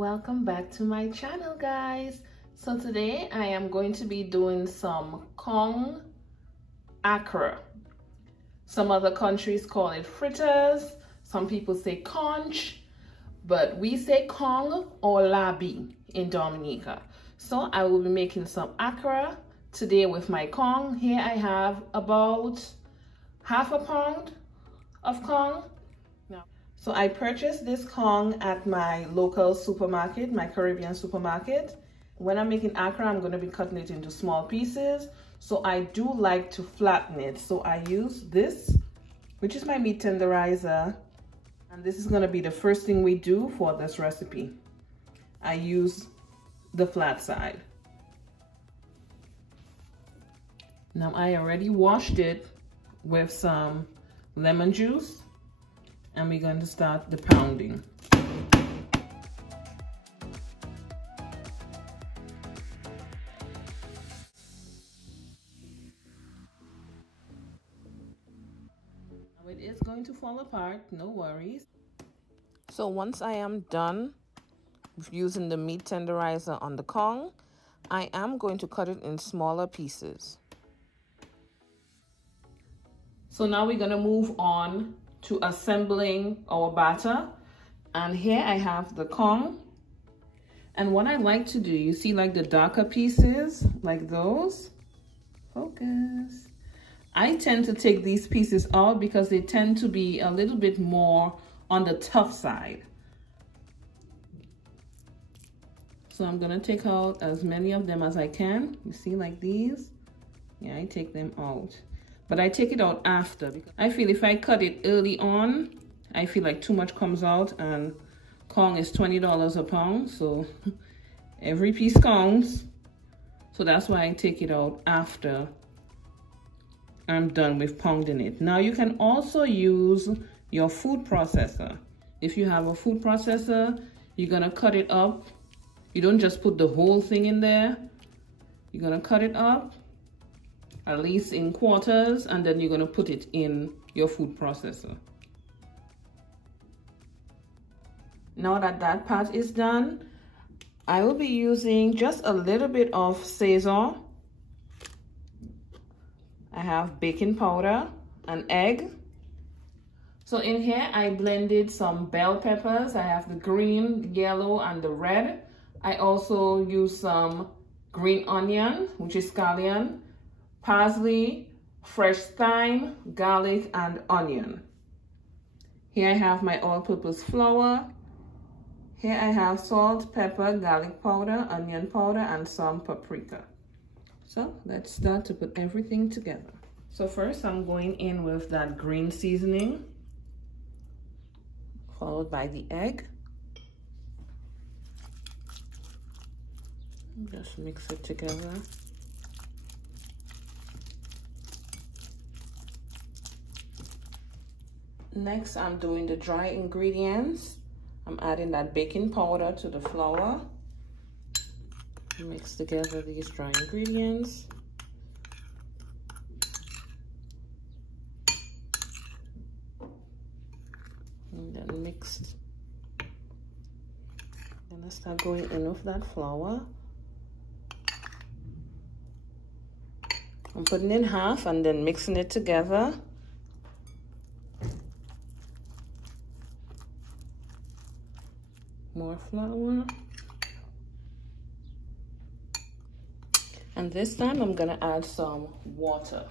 Welcome back to my channel, guys. So today I am going to be doing some Conch Accra. Some other countries call it fritters, some people say conch, but we say Conch or Lambi in Dominica. So I will be making some Accra today with my Conch. Here I have about half a pound of Conch. So I purchased this Conch at my local supermarket, my Caribbean supermarket. When I'm making Accra, I'm going to be cutting it into small pieces. So I do like to flatten it. So I use this, which is my meat tenderizer. And this is going to be the first thing we do for this recipe. I use the flat side. Now I already washed it with some lemon juice. And we're going to start the pounding. Now it is going to fall apart, no worries. So once I am done using the meat tenderizer on the Conch, I am going to cut it in smaller pieces. So now we're going to move on to assembling our batter. And here I have the Conch. And what I like to do, you see like the darker pieces, like those. Focus. I tend to take these pieces out because they tend to be a little bit more on the tough side. So I'm gonna take out as many of them as I can. You see like these? Yeah, I take them out. But I take it out after because I feel if I cut it early on, I feel like too much comes out, and Conch is $20 a pound, so every piece counts. So that's why I take it out after I'm done with pounding it. Now you can also use your food processor. If you have a food processor, you're gonna cut it up. You don't just put the whole thing in there. You're gonna cut it up at least in quarters, and then you're going to put it in your food processor. Now that that part is done, I will be using just a little bit of Sazon. I have baking powder, an egg. So in here I blended some bell peppers. I have the green, yellow, and the red. I also use some green onion, which is scallion, parsley, fresh thyme, garlic, and onion. Here I have my all-purpose flour. Here I have salt, pepper, garlic powder, onion powder, and some paprika. So let's start to put everything together. So first I'm going in with that green seasoning, followed by the egg. Just mix it together. Next, I'm doing the dry ingredients. I'm adding that baking powder to the flour. Mix together these dry ingredients. And then mixed. Then I start going in with that flour. I'm putting in half and then mixing it together. More flour, and this time I'm gonna add some water.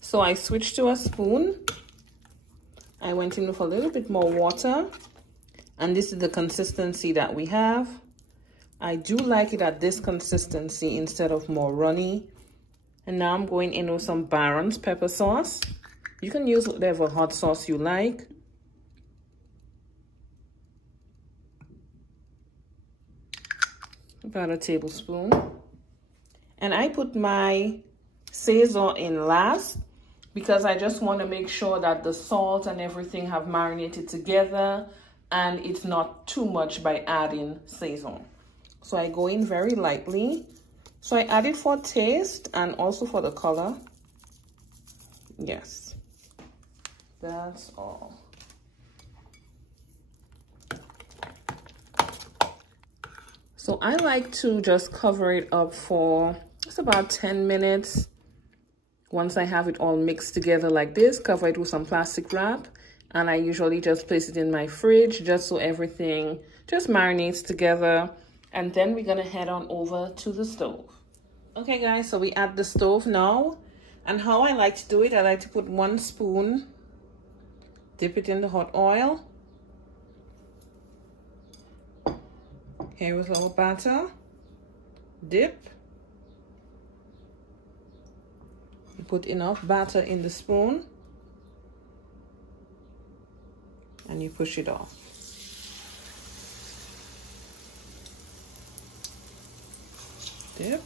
So I switched to a spoon. I went in with a little bit more water. And this is the consistency that we have. I do like it at this consistency instead of more runny. And now I'm going in with some Baron's pepper sauce. You can use whatever hot sauce you like. About a tablespoon. And I put my Sazon in last because I just want to make sure that the salt and everything have marinated together and it's not too much by adding Sazon. So I go in very lightly. So I add it for taste and also for the color. Yes, that's all. So I like to just cover it up for just about 10 minutes. Once I have it all mixed together like this, cover it with some plastic wrap. And I usually just place it in my fridge just so everything just marinates together. And then we're gonna head on over to the stove. Okay guys, so we at the stove now. And how I like to do it, I like to put 1 spoon, dip it in the hot oil. Here is our batter. Dip. You put enough batter in the spoon. And you push it off. Dip.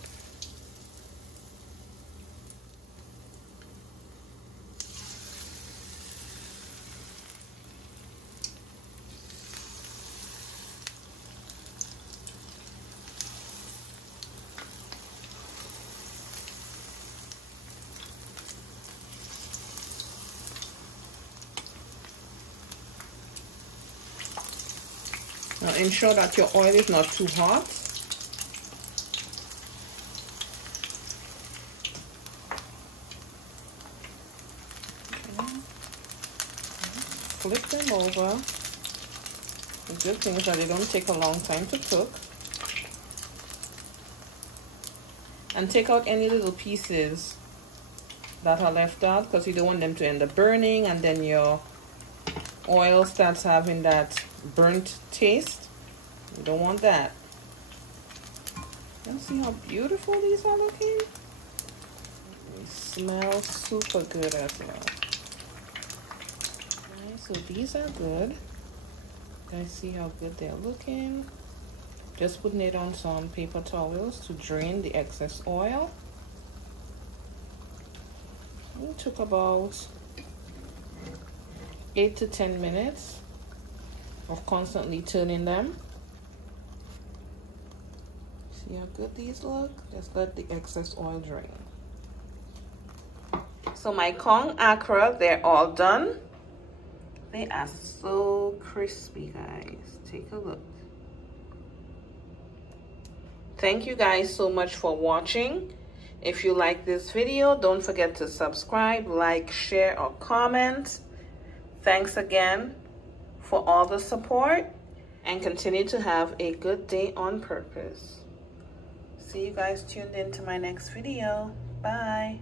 Now ensure that your oil is not too hot. Okay. Flip them over. The good thing is that they don't take a long time to cook. And take out any little pieces that are left out because you don't want them to end up burning and then your oil starts having that burnt taste. You don't want that. Let's see how beautiful these are looking. They smell super good as well. Okay, so these are good. Guys, see how good they're looking. Just putting it on some paper towels to drain the excess oil. It took about 8 to 10 minutes of constantly turning them. See how good these look? Just let the excess oil drain. So my Conch Accra, they're all done. They are so crispy, guys. Take a look. Thank you guys so much for watching. If you like this video, don't forget to subscribe, like, share, or comment. Thanks again for all the support, and continue to have a good day on purpose. See you guys tuned in to my next video. Bye.